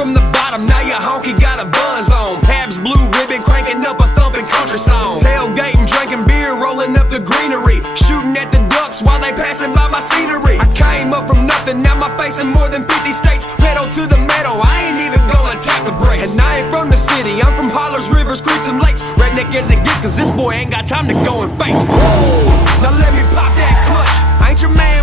from the bottom, now your honky got a buzz on. Habs blue ribbon, cranking up a thumping country song. Tailgating, drinking beer, rolling up the greenery, shooting at the ducks while they passing by my scenery. I came up from nothing, now my face in more than 50 states. Pedal to the metal, I ain't even gonna tap the brakes. And I ain't from the city, I'm from hollers, rivers, creeks, and lakes. Redneck as it gets, cause this boy ain't got time to go and fake. Now let me pop that clutch. I ain't your man,